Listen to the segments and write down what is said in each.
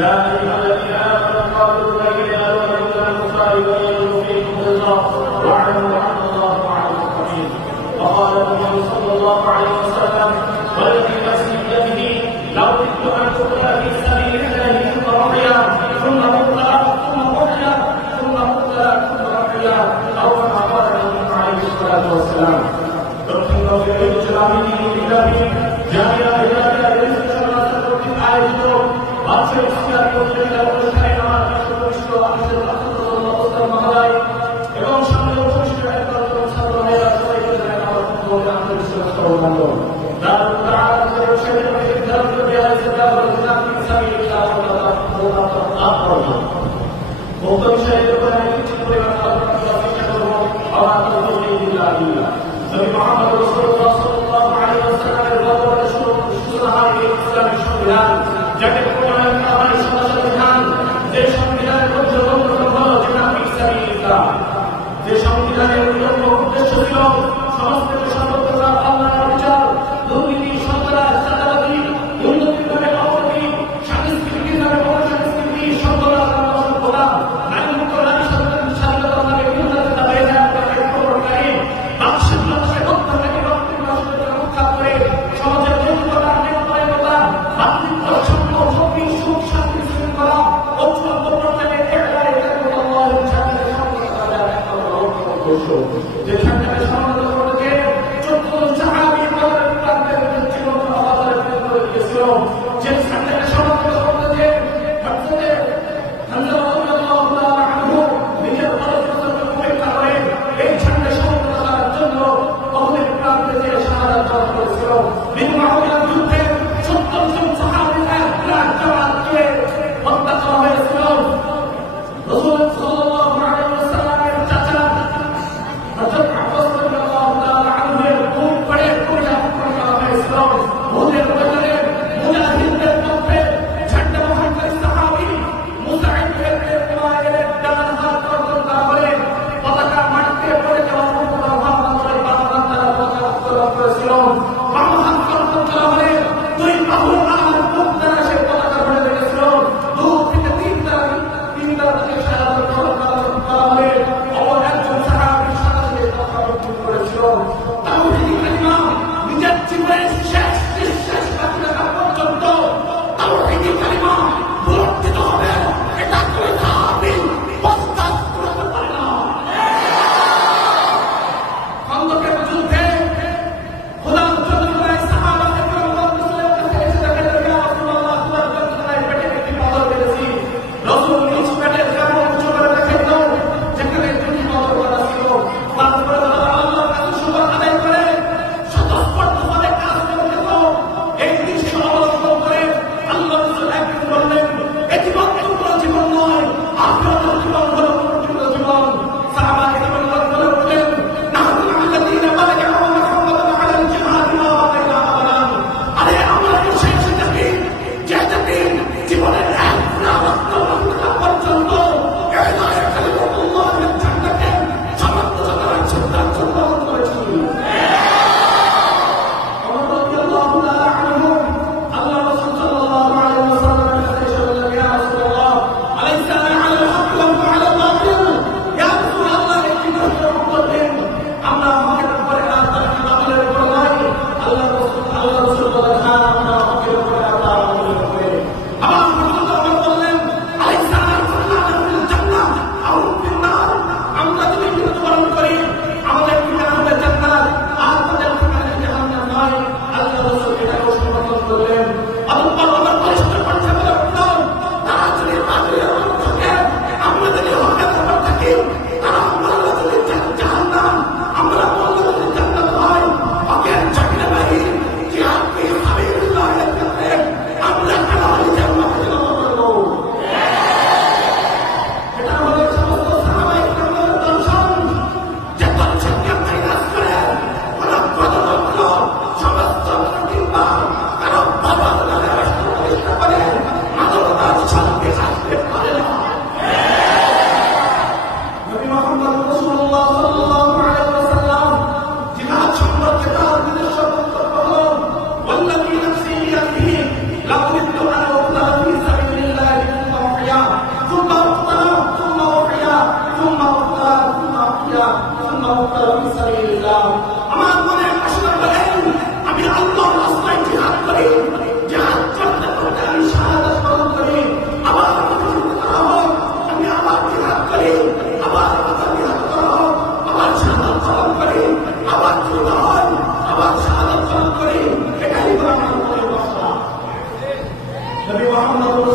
يا أيها الذين آمنوا قاتلوا الذين يلونكم من الكفار ويجدوا فيكم غلظة واعلموا أن الله مع المتقين. وقال النبي صلى الله عليه وسلم والذي نفسي بيده لو كنت أن تقتل في سبيل الله ثم رحيا ثم مقتل ثم رحيا ثم مقتل ثم رحيا أو كما قال النبي عليه الصلاة والسلام. দক্ষিণ জামিয়া ইলাহিয়া ইনস্টিটিউট আয়োজিত বার্ষিক ইসলামী প্রতিযোগিতার অনুষ্ঠানে আমার বিশ্ববিষ্ট আলোচনা অবস্থান মহোদয় এবং সামনে উপস্থিত একদল ছাত্রমেয়েরা সবাইকে জানাই আমার পূর্ণ আন্তরিক শুভেচ্ছা ও অভিনন্দন। দারুল তাআলা শরীফের বিদ্যালয় বিহারে দারুল ইসলাম সাবিলিল্লাহ উক্ত বিষয়ের উপর আমি কিছু পরিমাণ আলোচনা চেষ্টা করব। আমার তৌফিকুল্লাহ বিল্লাহ। নবী মুহাম্মদ রাসূলুল্লাহ সাল্লাল্লাহু আলাইহি ওয়াসাল্লামের বর্তমানে সুসংহার ইসলামী সংবিধান, যাকে প্রণয়ন করা হয় সংবিধান, যে সংবিধানের মধ্যে অন্যতম হল জিহাদুফি সাবিলিল্লাহ, যে সংবিধানের মূল উদ্দেশ্য ছিল সমস্ত সর্বত্র আল্লাহর বিচার, দুর্নীতি, সন্ত্রাস, চাঁদাবাজি, উন্নতিভাবে অবনতি, সাংস্কৃতিকভাবে অপসংস্কৃতি, সভ্যতা, সভ্যতা, নারীমুক্ত নারী স্বাধীনতা নামে উন্নততা বেড়ে প্রবর্তকারী বাক্সের মানুষের হত্যাকে রক্ষা করে সমাজের যৌতুকতা, নিরাপত্তা, ভাতৃত্ব, সম্পদ, শক্তি, সুখ, শান্তি, শৃঙ্খলা, ঐক্য,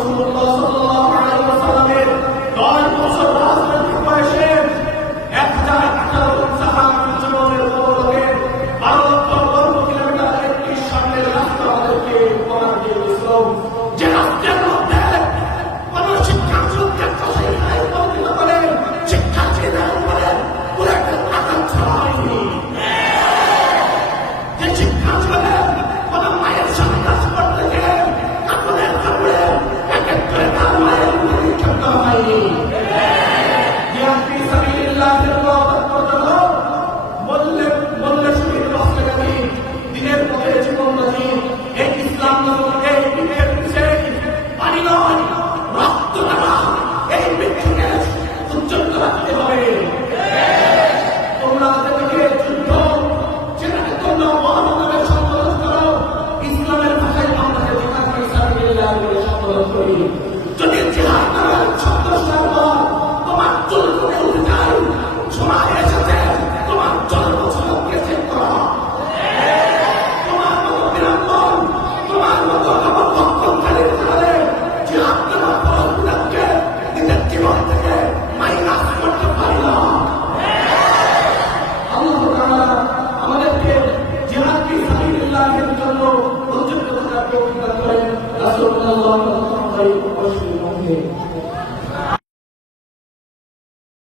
রাসূলুল্লাহ সাল্লাল্লাহু আলাইহি ওয়াসাল্লামের 10 বছর রাজনৈতিক বয়সে 1018 সাহাবীর জীবনের বদলে 12 বর্গ কিলোমিটার একটি সামনের রাস্তা আমাদেরকে উপহার দিয়ে দিয়েছিল। যে রাস্তার মধ্যে কোন শিক্ষার্থীকে কষাই নাই বলতে পারেন, শিক্ষার্থীদের উপরে পুরাটা আঘাত ছড়ায়নি। যে শিক্ষার্থীরা কোন মায়ের সাথে কাজ করতে গেলে কাপড়ের কাপড়ে এক এক করে তার মায়ের নিক্ষেপ করা হয়নি। জিহাদ ফি সাবিলিল্লাহের বললে শহীদ রাস্তা গাড়ি দিনের পথে জীবন বাজি এই ইসলাম নামক এই পীঠের পিছে পানি নয় রক্ত দ্বারা এই পৃথিবীকে উজ্জ্বল রাখতে হবে। তোমরা দেখে যুদ্ধ যেটাকে তোমরা মহানগরের সম্বোধন করো, ইসলামের ভাষায় আমরা জিহাদ ফি সাবিলিল্লাহ বলে সম্বোধন করি।